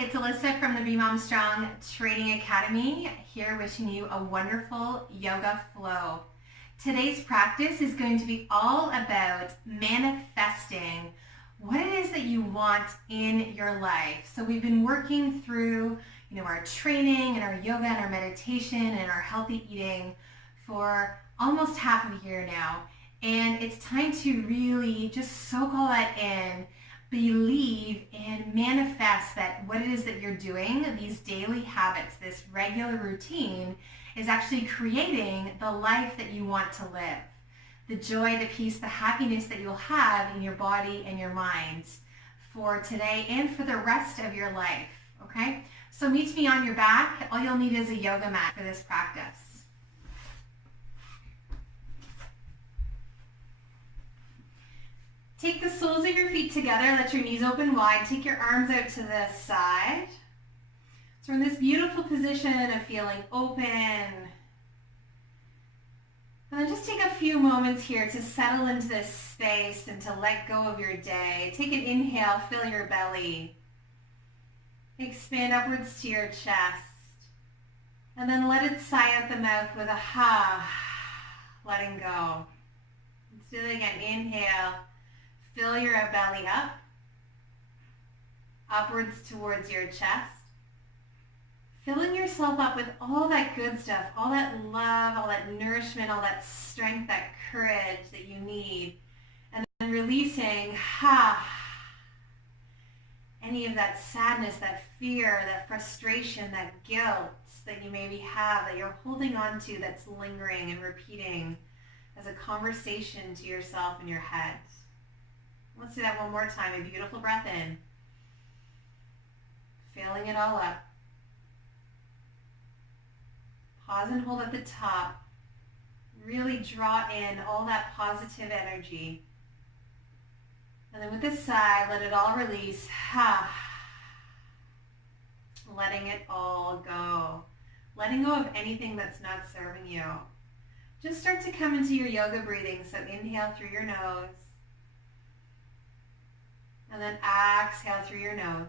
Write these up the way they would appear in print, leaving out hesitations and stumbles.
it's Alyssa from the Be Mom Strong Training Academy, here wishing you a wonderful yoga flow. Today's practice is going to be all about manifesting what it is that you want in your life. So we've been working through, our training and our yoga and our meditation and our healthy eating for almost half of a year now. And it's time to really just soak all that in, believe and manifest that what it is that you're doing, these daily habits, this regular routine, is actually creating the life that you want to live. The joy, the peace, the happiness that you'll have in your body and your mind for today and for the rest of your life, okay? So meet me on your back. All you'll need is a yoga mat for this practice. Take the soles of your feet together, let your knees open wide, take your arms out to the side. So we're in this beautiful position of feeling open. And then just take a few moments here to settle into this space and to let go of your day. Take an inhale, fill your belly. Expand upwards to your chest. And then let it sigh out the mouth with a ha, letting go. Let's do it again. Inhale. Fill your belly up, upwards towards your chest. Filling yourself up with all that good stuff, all that love, all that nourishment, all that strength, that courage that you need. And then releasing, any of that sadness, that fear, that frustration, that guilt that you maybe have, that you're holding on to, that's lingering and repeating as a conversation to yourself in your head. Let's do that one more time. A beautiful breath in. Filling it all up. Pause and hold at the top. Really draw in all that positive energy. And then with the sigh, let it all release. Letting it all go. Letting go of anything that's not serving you. Just start to come into your yoga breathing. So inhale through your nose. And then exhale through your nose.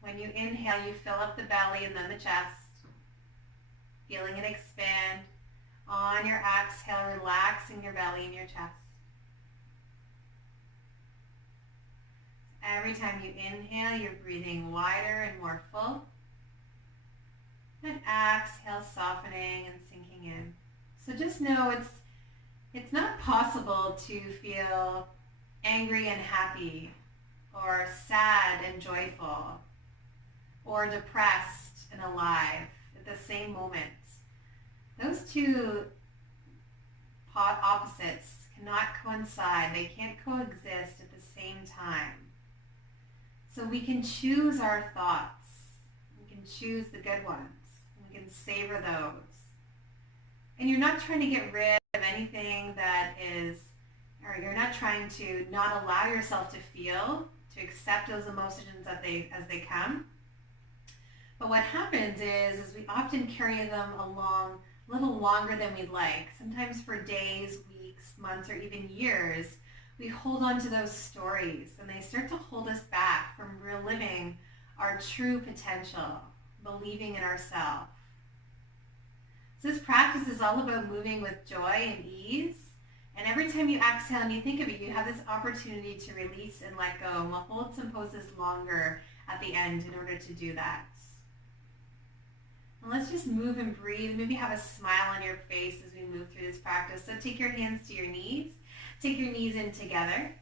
When you inhale, you fill up the belly and then the chest. Feeling it expand. On your exhale, relaxing your belly and your chest. Every time you inhale, you're breathing wider and more full. And exhale, softening and sinking in. So just know it's not possible to feel angry and happy, or sad and joyful, or depressed and alive at the same moment. Those two opposites cannot coincide. They can't coexist at the same time. So we can choose our thoughts. We can choose the good ones. We can savor those. And you're not trying to get rid of anything that is, or you're not trying to not allow yourself to feel, to accept those emotions as they come. But what happens is we often carry them along a little longer than we'd like. Sometimes for days, weeks, months, or even years, we hold on to those stories and they start to hold us back from reliving our true potential, believing in ourselves. So this practice is all about moving with joy and ease. And every time you exhale and you think of it, you have this opportunity to release and let go. And we'll hold some poses longer at the end in order to do that. And let's just move and breathe. Maybe have a smile on your face as we move through this practice. So take your hands to your knees. Take your knees in together.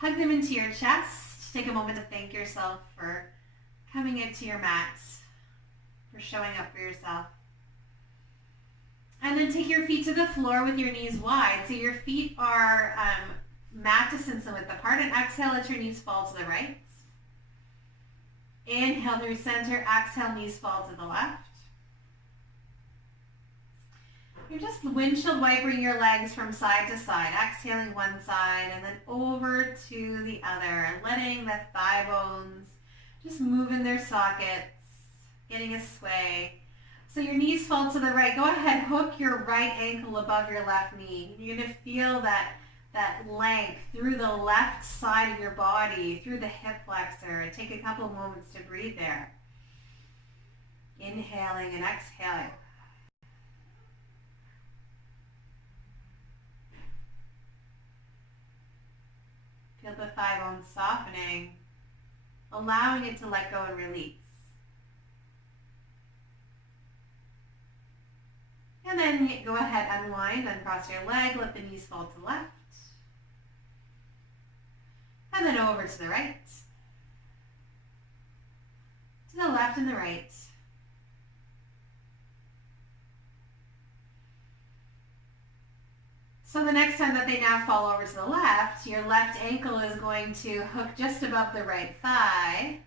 Hug them into your chest. Take a moment to thank yourself for coming into your mat, for showing up for yourself. And then take your feet to the floor with your knees wide. So your feet are mat distance width apart. And exhale, let your knees fall to the right. Inhale through center. Exhale, knees fall to the left. You're just windshield wipering your legs from side to side. Exhaling one side and then over to the other. And letting the thigh bones just move in their sockets. Getting a sway. So your knees fall to the right. Go ahead, hook your right ankle above your left knee. You're going to feel that that length through the left side of your body, through the hip flexor. And take a couple of moments to breathe there. Inhaling and exhaling. Feel the thigh bone softening, allowing it to let go and release. And then go ahead, unwind, uncross your leg, let the knees fall to the left. And then over to the right. To the left and the right. So the next time that they now fall over to the left, your left ankle is going to hook just above the right thigh.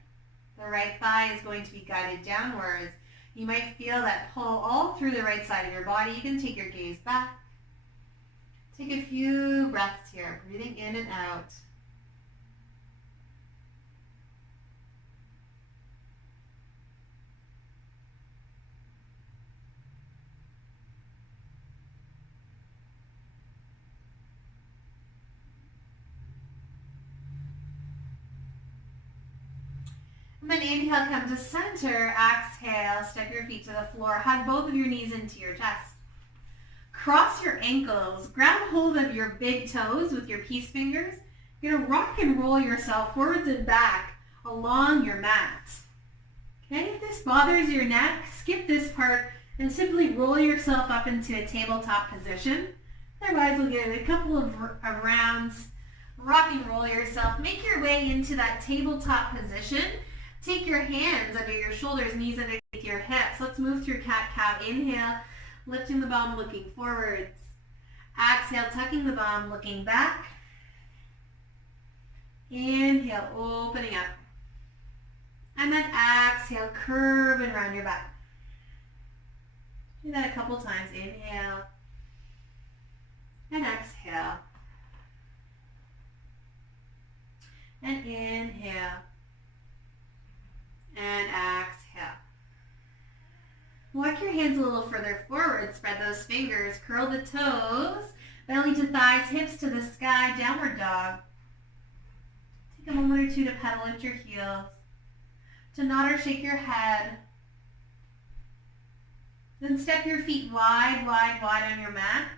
The right thigh is going to be guided downwards. You might feel that pull all through the right side of your body. You can take your gaze back. Take a few breaths here, breathing in and out. And then inhale, come to center. Exhale, step your feet to the floor. Hug both of your knees into your chest. Cross your ankles. Grab hold of your big toes with your peace fingers. You're going to rock and roll yourself forwards and back along your mat. Okay, if this bothers your neck, skip this part and simply roll yourself up into a tabletop position. Otherwise, we'll get a couple of rounds. Rock and roll yourself. Make your way into that tabletop position. Take your hands under your shoulders, knees underneath your hips. Let's move through cat-cow. Inhale, lifting the bum, looking forwards. Exhale, tucking the bum, looking back. Inhale, opening up. And then exhale, curve and round your back. Do that a couple times. Inhale and exhale. And inhale. And exhale. Walk your hands a little further forward. Spread those fingers. Curl the toes. Belly to thighs, hips to the sky. Downward dog. Take a moment or two to pedal at your heels. To nod or shake your head. Then step your feet wide, wide, wide on your mat.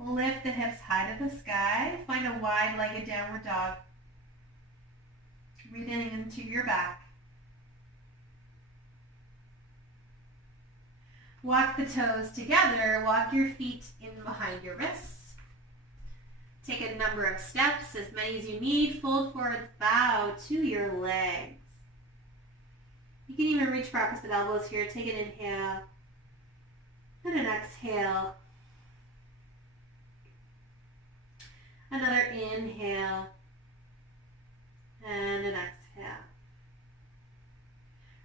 Lift the hips high to the sky. Find a wide-legged downward dog. Breathing into your back. Walk the toes together. Walk your feet in behind your wrists. Take a number of steps, as many as you need. Fold forward, bow to your legs. You can even reach for opposite elbows here. Take an inhale and an exhale. Another inhale and an exhale.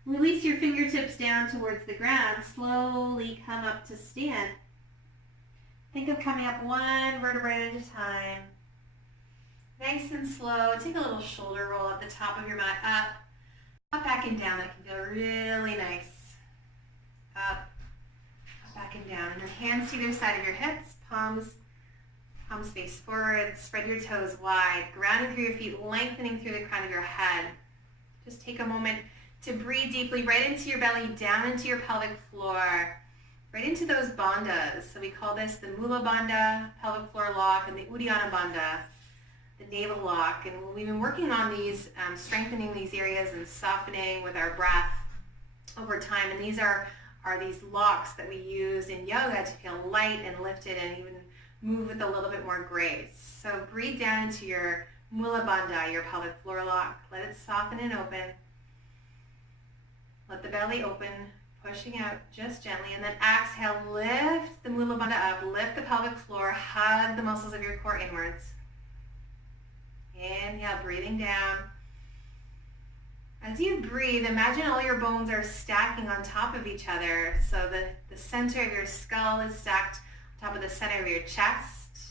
Release your fingertips down towards the ground. Slowly come up to stand. Think of coming up one vertebrae at a time. Nice and slow. Take a little shoulder roll at the top of your mat. Up, back and down. That can feel really nice. Up, back and down. And then hands to either side of your hips. Palms face forward. Spread your toes wide. Grounding through your feet, lengthening through the crown of your head. Just take a moment to breathe deeply right into your belly, down into your pelvic floor, right into those bandhas. So we call this the Mula Bandha, pelvic floor lock, and the Uddiyana Bandha, the navel lock. And we've been working on these, strengthening these areas and softening with our breath over time. And these are these locks that we use in yoga to feel light and lifted and even move with a little bit more grace. So breathe down into your Mula Bandha, your pelvic floor lock. Let it soften and open. Let the belly open, pushing out just gently. And then exhale, lift the Mula Bandha up. Lift the pelvic floor. Hug the muscles of your core inwards. Inhale, breathing down. As you breathe, imagine all your bones are stacking on top of each other. So the center of your skull is stacked on top of the center of your chest.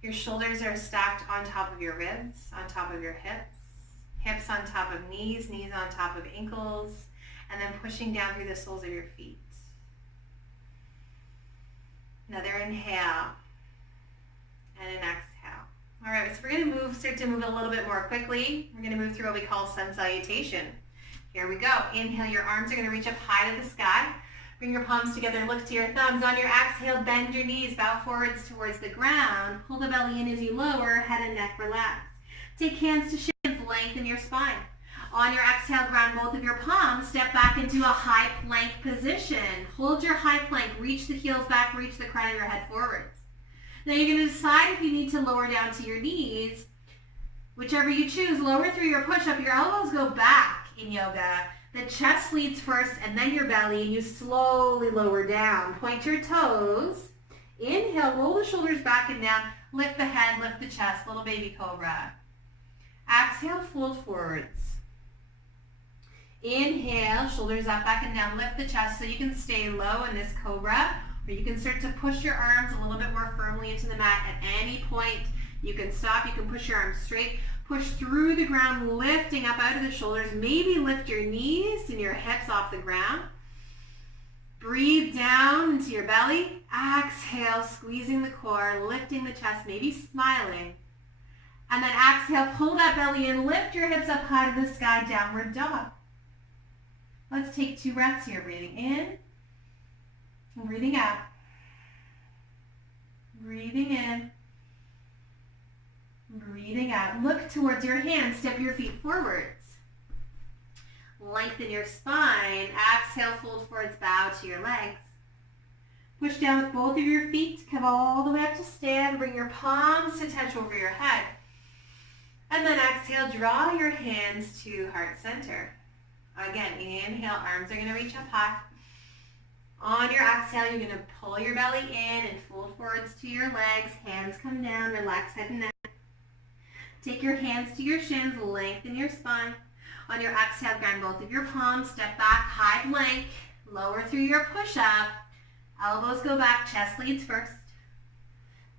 Your shoulders are stacked on top of your ribs, on top of your hips. Hips on top of knees, knees on top of ankles. And then pushing down through the soles of your feet. Another inhale and an exhale. All right, so we're going to start to move a little bit more quickly. We're going to move through what we call sun salutation. Here we go. Inhale, your arms are going to reach up high to the sky. Bring your palms together, look to your thumbs. On your exhale, bend your knees, bow forwards towards the ground. Pull the belly in as you lower, head and neck relax. Take hands to shins, lengthen your spine. On your exhale, ground both of your palms, step back into a high plank position. Hold your high plank, reach the heels back, reach the crown of your head forwards. Now you're going to decide if you need to lower down to your knees. Whichever you choose, lower through your push-up. Your elbows go back in yoga. The chest leads first and then your belly, and you slowly lower down. Point your toes. Inhale, roll the shoulders back and down. Lift the head, lift the chest, little baby cobra. Exhale, fold forwards. Inhale, shoulders up, back and down. Lift the chest so you can stay low in this cobra, or you can start to push your arms a little bit more firmly into the mat at any point. You can stop, you can push your arms straight. Push through the ground, lifting up out of the shoulders. Maybe lift your knees and your hips off the ground. Breathe down into your belly. Exhale, squeezing the core, lifting the chest, maybe smiling. And then exhale, pull that belly in, lift your hips up high to the sky, downward dog. Let's take 2 breaths here. Breathing in and breathing out. Breathing in. Breathing out. Look towards your hands. Step your feet forwards. Lengthen your spine. Exhale, fold forwards, bow to your legs. Push down with both of your feet. Come all the way up to stand. Bring your palms to touch over your head. And then exhale, draw your hands to heart center. Again, inhale, arms are going to reach up high. On your exhale, you're going to pull your belly in and fold forwards to your legs. Hands come down, relax head and neck. Take your hands to your shins, lengthen your spine. On your exhale, ground both of your palms, step back, high plank, lower through your push-up. Elbows go back, chest leads first.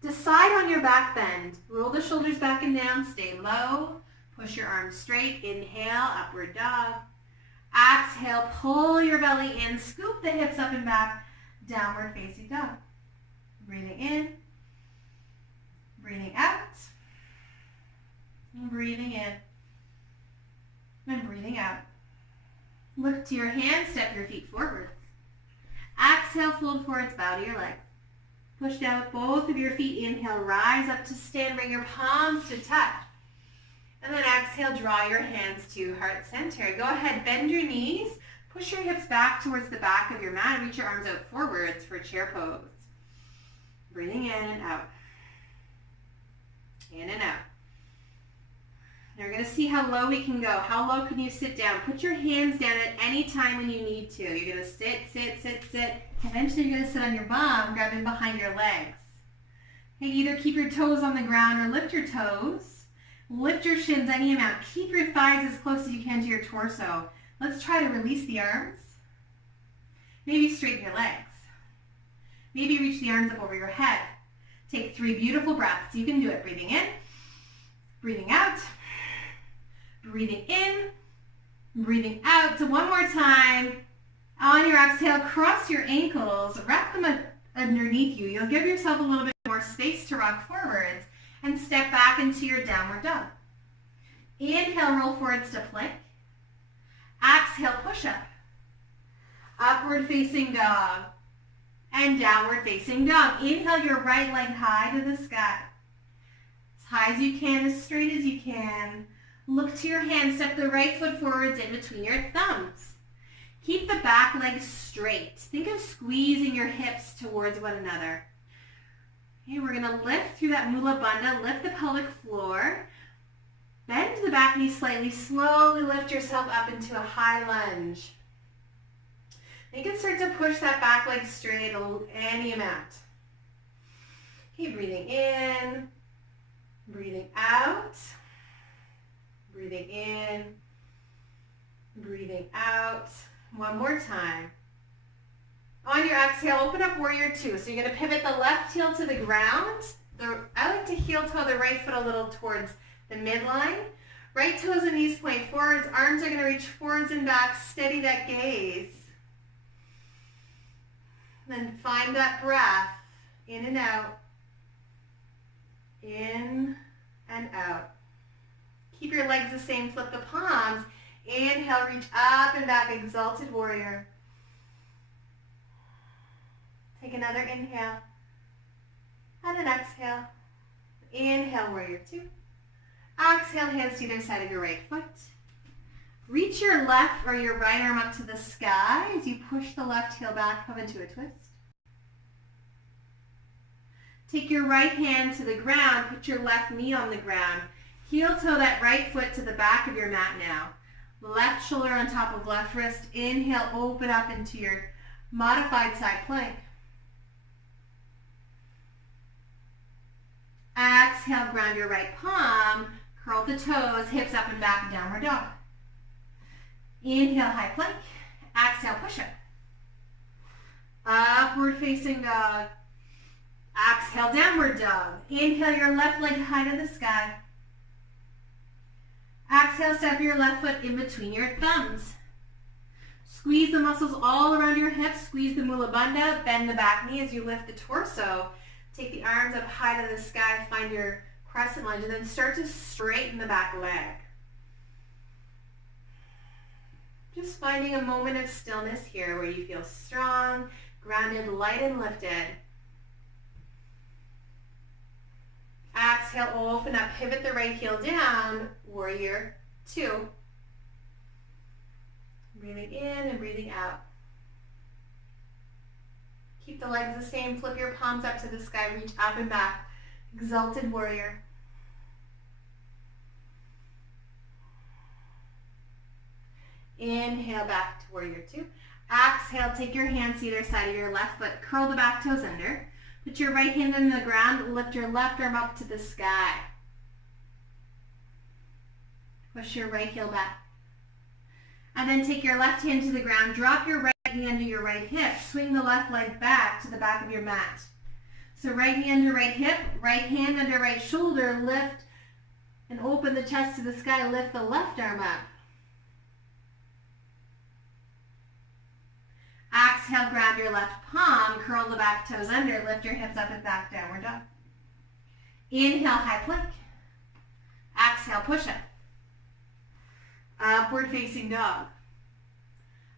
Decide on your back bend. Roll the shoulders back and down, stay low. Push your arms straight, inhale, upward dog. Exhale, pull your belly in, scoop the hips up and back, downward facing dog. Breathing in, breathing out. And breathing in and breathing out. Look to your hands, step your feet forward. Exhale, fold forwards, bow to your legs. Push down with both of your feet. Inhale, rise up to stand, bring your palms to touch. And then exhale, draw your hands to heart center. Go ahead, bend your knees, push your hips back towards the back of your mat, reach your arms out forwards for chair pose. Breathing in and out. In and out. Now we're going to see how low we can go. How low can you sit down? Put your hands down at any time when you need to. You're going to sit, sit, sit, sit. Eventually you're going to sit on your bum, grabbing behind your legs. Okay, either keep your toes on the ground or lift your toes. Lift your shins any amount. Keep your thighs as close as you can to your torso. Let's try to release the arms. Maybe straighten your legs. Maybe reach the arms up over your head. Take 3 beautiful breaths. You can do it. Breathing in, breathing out. Breathing in, breathing out. So one more time. On your exhale, cross your ankles, wrap them underneath you. You'll give yourself a little bit more space to rock forwards and step back into your downward dog. Inhale, roll forwards to plank. Exhale, push up. Upward facing dog and downward facing dog. Inhale your right leg high to the sky. As high as you can, as straight as you can. Look to your hands, step the right foot forwards in between your thumbs. Keep the back leg straight. Think of squeezing your hips towards one another. Okay, we're going to lift through that Mula Bandha, lift the pelvic floor. Bend the back knee slightly, slowly lift yourself up into a high lunge. You can start to push that back leg straight any amount. Okay, breathing in, breathing out. Breathing in, breathing out. One more time. On your exhale, open up warrior 2. So you're going to pivot the left heel to the ground. I like to heel toe the right foot a little towards the midline. Right toes and knees point forwards. Arms are going to reach forwards and back. Steady that gaze. Then find that breath. In and out. In and out. Keep your legs the same, flip the palms. Inhale, reach up and back, exalted warrior. Take another inhale and an exhale. Inhale, warrior two. Exhale, hands to either side of your right foot. Reach your left or your right arm up to the sky as you push the left heel back, come into a twist. Take your right hand to the ground, put your left knee on the ground. Heel toe that right foot to the back of your mat now. Left shoulder on top of left wrist. Inhale, open up into your modified side plank. Exhale, ground your right palm, curl the toes, hips up and back, downward dog. Inhale, high plank. Exhale, push up. Upward facing dog. Exhale, downward dog. Inhale, your left leg high to the sky. Exhale, step your left foot in between your thumbs. Squeeze the muscles all around your hips. Squeeze the mula bandha. Bend the back knee as you lift the torso. Take the arms up high to the sky. Find your crescent lunge. And then start to straighten the back leg. Just finding a moment of stillness here where you feel strong, grounded, light, and lifted. Exhale, open up, pivot the right heel down, warrior two. Breathing in and breathing out. Keep the legs the same, flip your palms up to the sky, reach up and back, exalted warrior. Inhale, back to warrior two. Exhale, take your hands to either side of your left foot, curl the back toes under. Put your right hand in the ground, lift your left arm up to the sky. Push your right heel back. And then take your left hand to the ground, drop your right hand to your right hip, swing the left leg back to the back of your mat. So right knee under right hip, right hand under right shoulder, lift and open the chest to the sky, lift the left arm up. Exhale, grab your left palm, curl the back toes under, lift your hips up and back, downward dog. Inhale, high plank. Exhale, push up. Upward facing dog.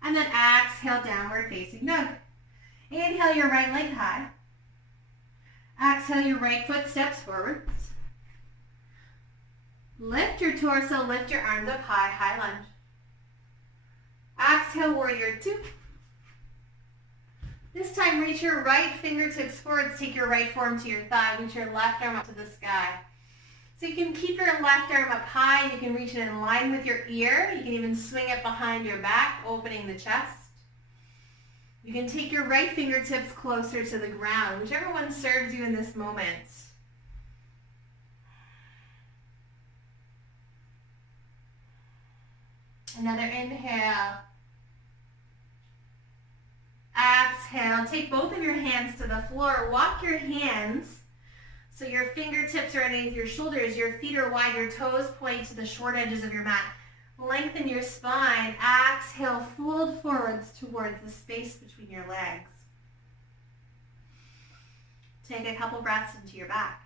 And then exhale, downward facing dog. Inhale, your right leg high. Exhale, your right foot steps forwards. Lift your torso, lift your arms up high, high lunge. Exhale, warrior two. This time, reach your right fingertips forwards, take your right forearm to your thigh, reach your left arm up to the sky. So you can keep your left arm up high, you can reach it in line with your ear, you can even swing it behind your back, opening the chest. You can take your right fingertips closer to the ground, whichever one serves you in this moment. Another inhale. Exhale, take both of your hands to the floor. Walk your hands so your fingertips are underneath your shoulders, your feet are wide, your toes point to the short edges of your mat. Lengthen your spine. Exhale, fold forwards towards the space between your legs. Take a couple breaths into your back.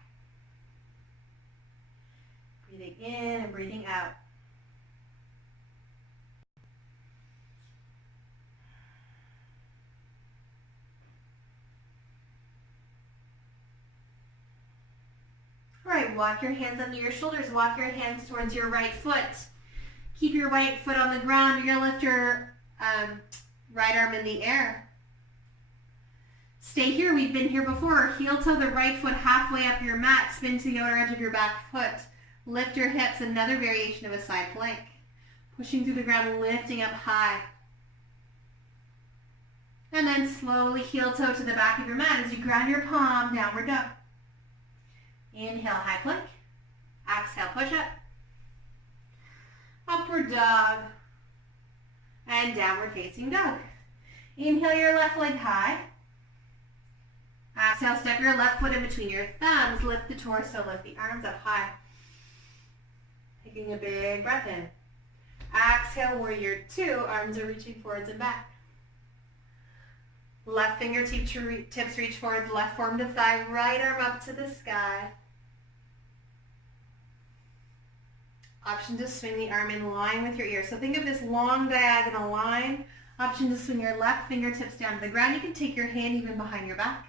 Breathing in and breathing out. All right, walk your hands under your shoulders. Walk your hands towards your right foot. Keep your right foot on the ground. You're going to lift your right arm in the air. Stay here. We've been here before. Heel toe the right foot halfway up your mat. Spin to the outer edge of your back foot. Lift your hips. Another variation of a side plank. Pushing through the ground, lifting up high. And then slowly heel toe to the back of your mat as you ground your palm, downward dog. Inhale, high plank. Exhale, push up. Upward dog. And downward facing dog. Inhale your left leg high. Exhale, step your left foot in between your thumbs. Lift the torso, lift the arms up high. Taking a big breath in. Exhale, warrior two. Arms are reaching forwards and back. Left fingertips reach forwards, left forearm to thigh, right arm up to the sky. Option to swing the arm in line with your ear. So think of this long diagonal line. Option to swing your left fingertips down to the ground. You can take your hand even behind your back.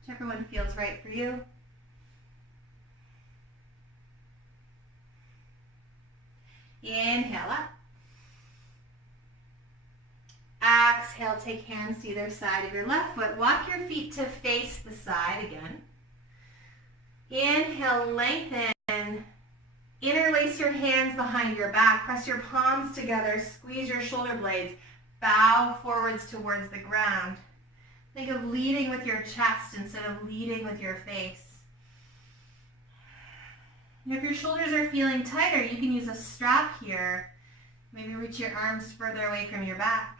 Whichever one feels right for you. Inhale up. Exhale, take hands to either side of your left foot. Walk your feet to face the side again. Inhale, lengthen. Interlace your hands behind your back. Press your palms together. Squeeze your shoulder blades. Bow forwards towards the ground. Think of leading with your chest instead of leading with your face. And if your shoulders are feeling tighter, you can use a strap here. Maybe reach your arms further away from your back.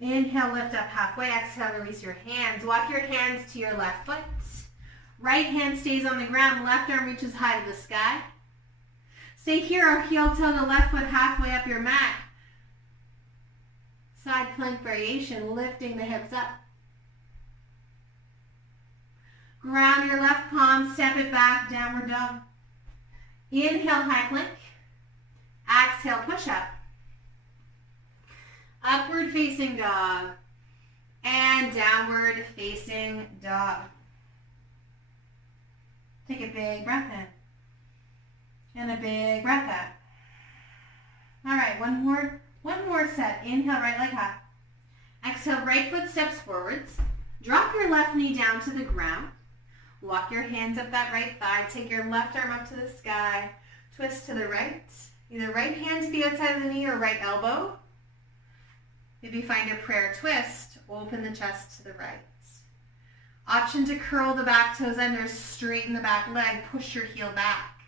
Inhale, lift up halfway. Exhale, release your hands. Walk your hands to your left foot. Right hand stays on the ground. Left arm reaches high to the sky. Stay here or heel toe the left foot halfway up your mat. Side plank variation, lifting the hips up. Ground your left palm, step it back, downward dog. Inhale, high plank. Exhale, push up. Upward facing dog. And downward facing dog. Take a big breath in. And a big breath out. All right, one more set. Inhale, right leg high. Exhale, right foot steps forwards. Drop your left knee down to the ground. Walk your hands up that right thigh. Take your left arm up to the sky. Twist to the right. Either right hand to the outside of the knee or right elbow. Maybe find a prayer twist. Open the chest to the right. Option to curl the back toes under, straighten the back leg, push your heel back.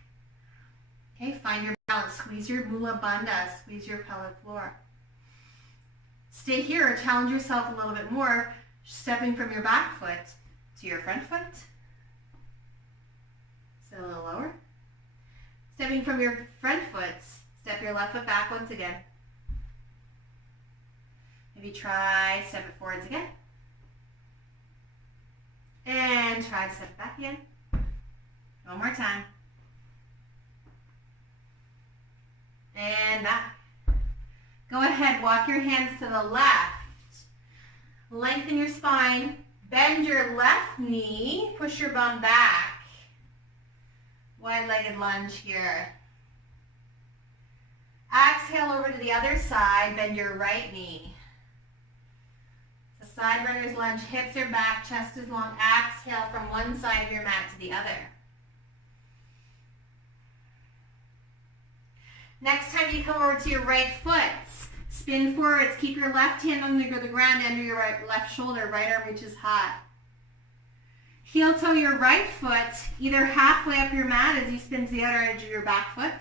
Okay, find your balance. Squeeze your mula bandha, squeeze your pelvic floor. Stay here or challenge yourself a little bit more, stepping from your back foot to your front foot. Sit a little lower. Stepping from your front foot, step your left foot back once again. Maybe try step it forwards again. And try to step it back again. One more time. And back. Go ahead, walk your hands to the left. Lengthen your spine. Bend your left knee. Push your bum back. Wide-legged lunge here. Exhale over to the other side. Bend your right knee. Side runner's lunge, hips are back, chest is long. Exhale from one side of your mat to the other. Next time you come over to your right foot, spin forwards, keep your left hand on the ground under your left shoulder, right arm reaches high. Heel toe your right foot, either halfway up your mat as you spin to the outer edge of your back foot,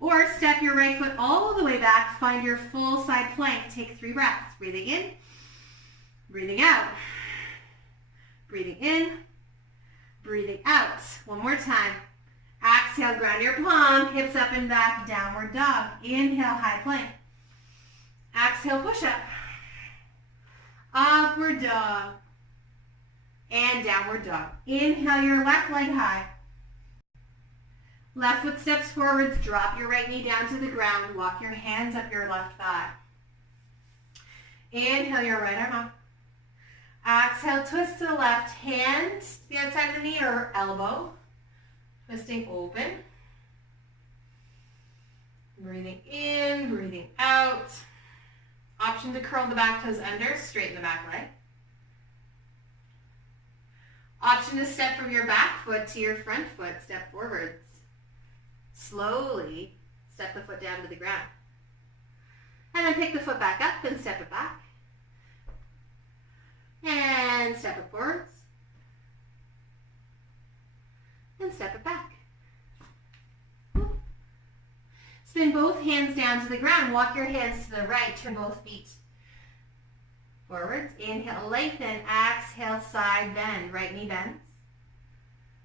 or step your right foot all the way back, find your full side plank. Take 3 breaths, breathing in, breathing out, breathing in, breathing out. One more time. Exhale, ground your palm, hips up and back, downward dog. Inhale, high plank. Exhale, push up. Upward dog. And downward dog. Inhale, your left leg high. Left foot steps forwards, drop your right knee down to the ground, walk your hands up your left thigh. Inhale, your right arm up. Exhale, twist to the left, hand to the outside of the knee or elbow. Twisting open. Breathing in, breathing out. Option to curl the back toes under, straighten the back leg. Option to step from your back foot to your front foot, step forwards. Slowly step the foot down to the ground. And then pick the foot back up and step it back. And step it forwards. And step it back. Spin both hands down to the ground. Walk your hands to the right. Turn both feet forwards. Inhale, lengthen. Exhale, side bend. Right knee bends.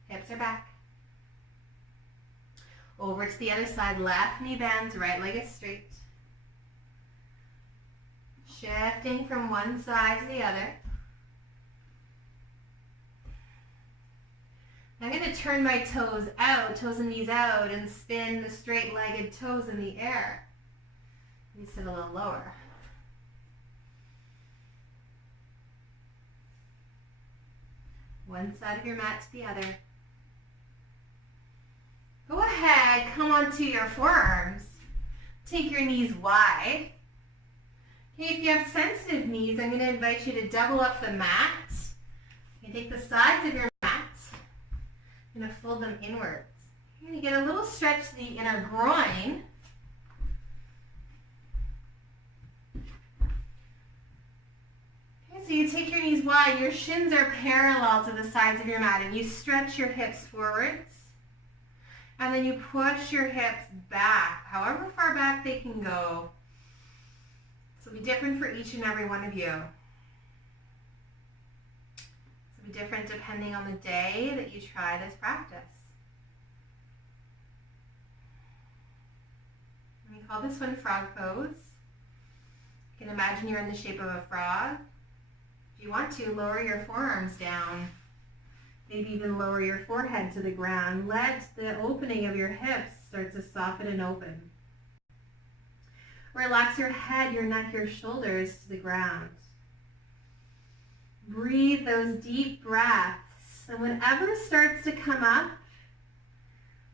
Hips are back. Over to the other side. Left knee bends. Right leg is straight. Shifting from one side to the other. I'm going to turn my toes and knees out, and spin the straight-legged toes in the air. Let me sit a little lower. One side of your mat to the other. Go ahead, come onto your forearms. Take your knees wide. Okay, if you have sensitive knees, I'm going to invite you to double up the mat. You can take the sides of your mat. I'm going to fold them inwards. You're going to get a little stretch to the inner groin. Okay, so you take your knees wide. Your shins are parallel to the sides of your mat, and you stretch your hips forwards. And then you push your hips back, however far back they can go. This will be different for each and every one of you. This will be different depending on the day that you try this practice. We call this one frog pose. You can imagine you're in the shape of a frog. If you want to, lower your forearms down. Maybe even lower your forehead to the ground. Let the opening of your hips start to soften and open. Relax your head, your neck, your shoulders to the ground. Breathe those deep breaths. And whatever starts to come up,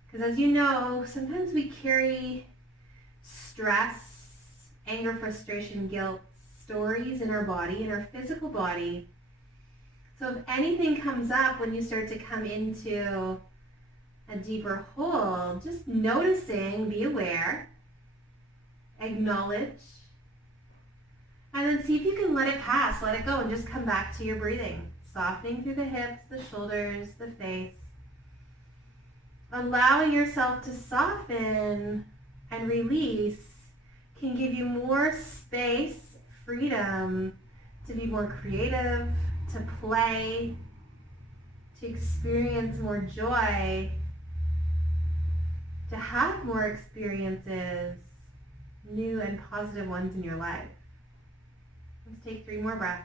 because as you know, sometimes we carry stress, anger, frustration, guilt, stories in our body, in our physical body. So if anything comes up when you start to come into a deeper hold, just noticing, be aware, acknowledge, and then see if you can let it pass, let it go, and just come back to your breathing. Softening through the hips, the shoulders, the face. Allowing yourself to soften and release can give you more space, freedom to be more creative, to play, to experience more joy, to have more experiences, new and positive ones in your life. Let's take 3 more breaths.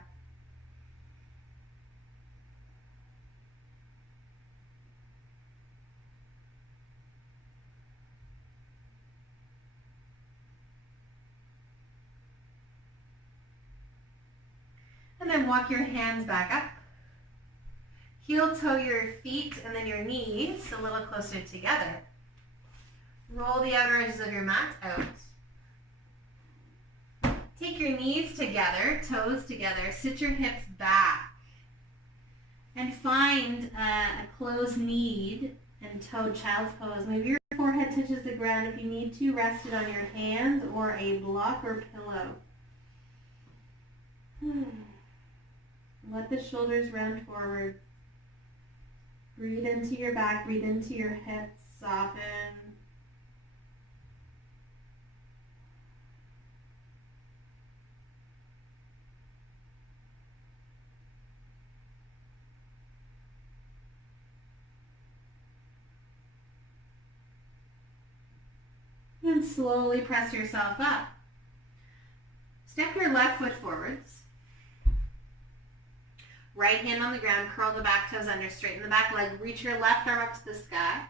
And then walk your hands back up. Heel toe your feet and then your knees a little closer together. Roll the outer edges of your mat out. Take your knees together, toes together. Sit your hips back. And find a closed knee and toe child's pose. Maybe your forehead touches the ground. If you need to, rest it on your hands or a block or pillow. Let the shoulders round forward. Breathe into your back, breathe into your hips, soften. And slowly press yourself up. Step your left foot forwards. Right hand on the ground, curl the back toes under, straighten the back leg, reach your left arm up to the sky.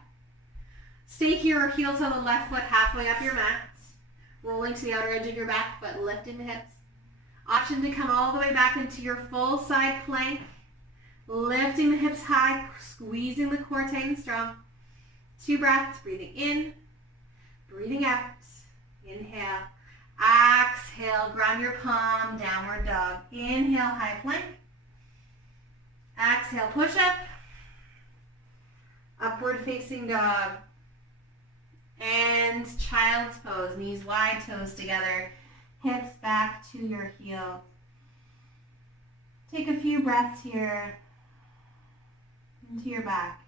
Stay here or heel toe the left foot halfway up your mat, rolling to the outer edge of your back foot, lifting the hips. Option to come all the way back into your full side plank, lifting the hips high, squeezing the core tight and strong. 2 breaths, breathing in, breathing out. Inhale, exhale, ground your palm, downward dog. Inhale, high plank. Exhale, push up, upward facing dog, and child's pose, knees wide, toes together, hips back to your heels. Take a few breaths here into your back,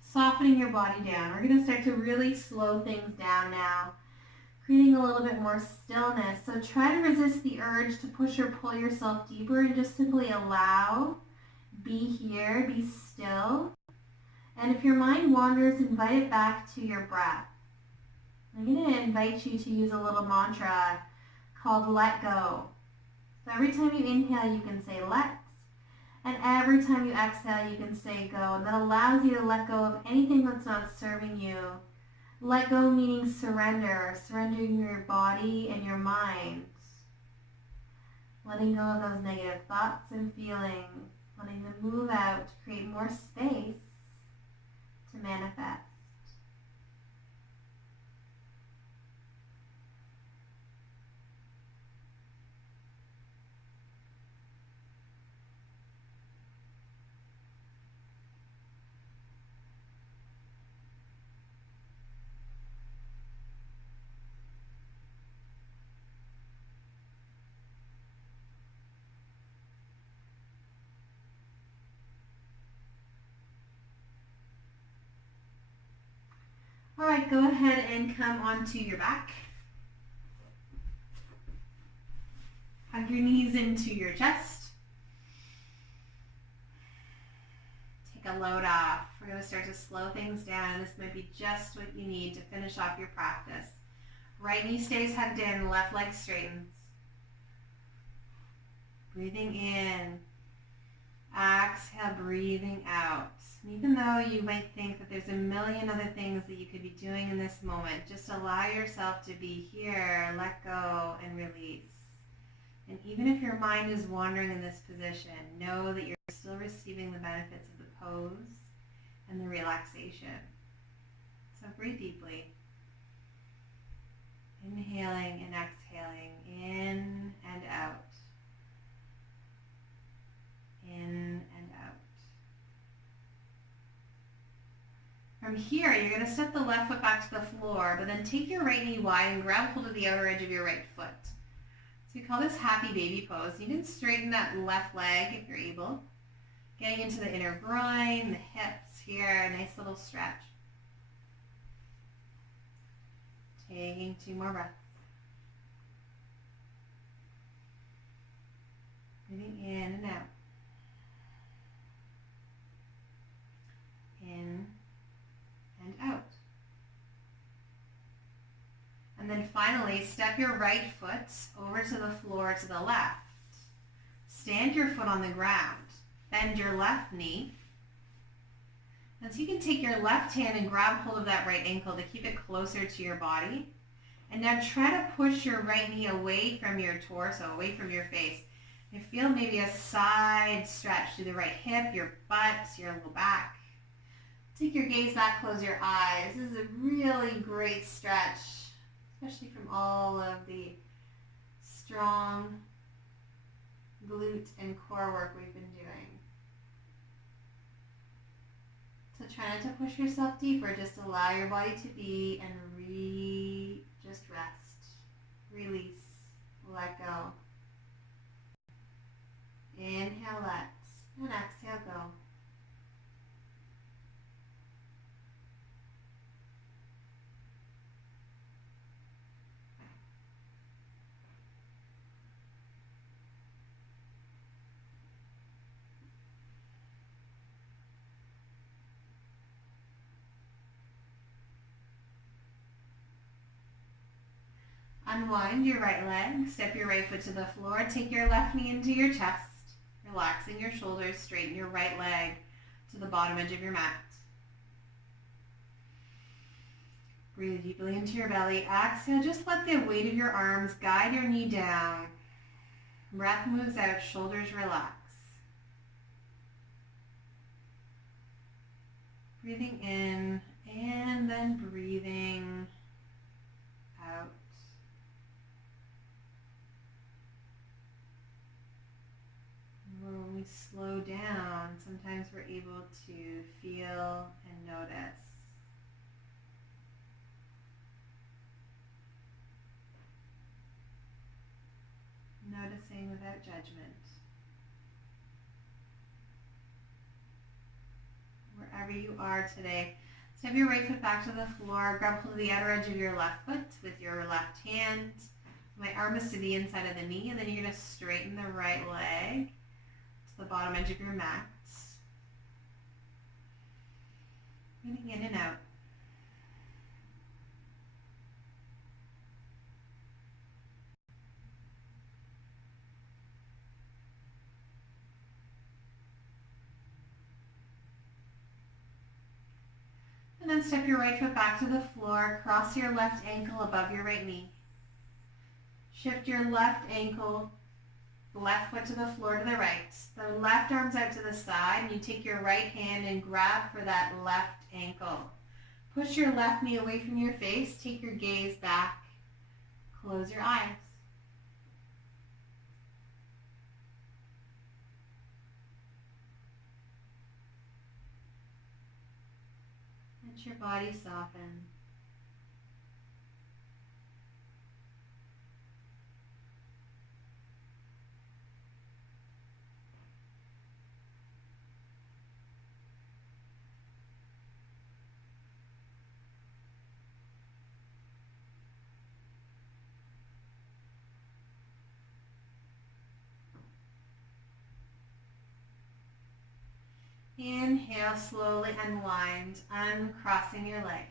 softening your body down. We're going to start to really slow things down now, creating a little bit more stillness. So try to resist the urge to push or pull yourself deeper and just simply allow, be here, be still. And if your mind wanders, invite it back to your breath. I'm going to invite you to use a little mantra called let go. So every time you inhale, you can say let, and every time you exhale, you can say go. And that allows you to let go of anything that's not serving you. Let go meaning surrender, surrendering your body and your mind. Letting go of those negative thoughts and feelings, letting them move out to create more space to manifest. All right, go ahead and come onto your back. Hug your knees into your chest. Take a load off. We're going to start to slow things down. This might be just what you need to finish off your practice. Right knee stays hugged in, left leg straightens. Breathing in. Exhale, breathing out. And even though you might think that there's a million other things that you could be doing in this moment, just allow yourself to be here, let go, and release. And even if your mind is wandering in this position, know that you're still receiving the benefits of the pose and the relaxation. So breathe deeply. Inhaling and exhaling, in and out. In and out. From here, you're going to step the left foot back to the floor, but then take your right knee wide and grab hold of the outer edge of your right foot. So we call this happy baby pose. You can straighten that left leg if you're able. Getting into the inner groin, the hips here, a nice little stretch. Taking 2 more breaths. Breathing in and out. In and out. And then finally, step your right foot over to the floor to the left. Stand your foot on the ground. Bend your left knee. And so you can take your left hand and grab hold of that right ankle to keep it closer to your body. And now try to push your right knee away from your torso, away from your face. And feel maybe a side stretch through the right hip, your butt, your low back. Take your gaze back, close your eyes. This is a really great stretch, especially from all of the strong glute and core work we've been doing. So try not to push yourself deeper, just allow your body to be and just rest, release, let go. Inhale, let, and exhale, go. Unwind your right leg, step your right foot to the floor, take your left knee into your chest, relaxing your shoulders, straighten your right leg to the bottom edge of your mat. Breathe deeply into your belly. Exhale, just let the weight of your arms guide your knee down. Breath moves out, shoulders relax. Breathing in and then breathing out. When we slow down, sometimes we're able to feel and notice. Noticing without judgment. Wherever you are today, step your right foot back to the floor, grab hold of the outer edge of your left foot with your left hand. My arm is to the inside of the knee, and then you're going to straighten the right leg to the bottom edge of your mat. Breathing in and out. And then step your right foot back to the floor, cross your left ankle above your right knee. Shift your left ankle, left foot to the floor to the right. The left arm's out to the side, and you take your right hand and grab for that left ankle. Push your left knee away from your face, take your gaze back, close your eyes. Let your body soften. Inhale, slowly unwind, uncrossing your legs.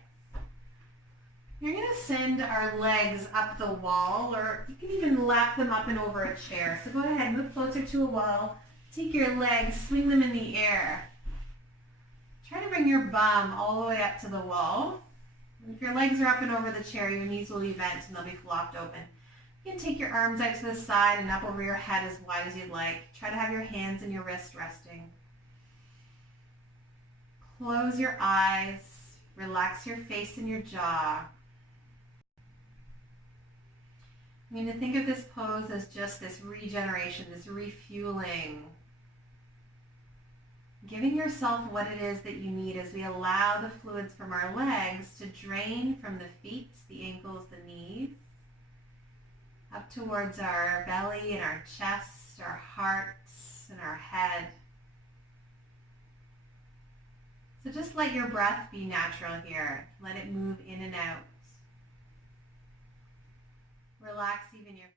You're going to send our legs up the wall, or you can even lap them up and over a chair. So go ahead, move closer to a wall, take your legs, swing them in the air. Try to bring your bum all the way up to the wall. And if your legs are up and over the chair, your knees will be bent and they'll be flopped open. You can take your arms out to the side and up over your head as wide as you'd like. Try to have your hands and your wrists resting. Close your eyes, relax your face and your jaw. I'm going to think of this pose as just this regeneration, this refueling. Giving yourself what it is that you need as we allow the fluids from our legs to drain from the feet, the ankles, the knees, up towards our belly and our chest, our hearts and our head. So just let your breath be natural here. Let it move in and out. Relax even your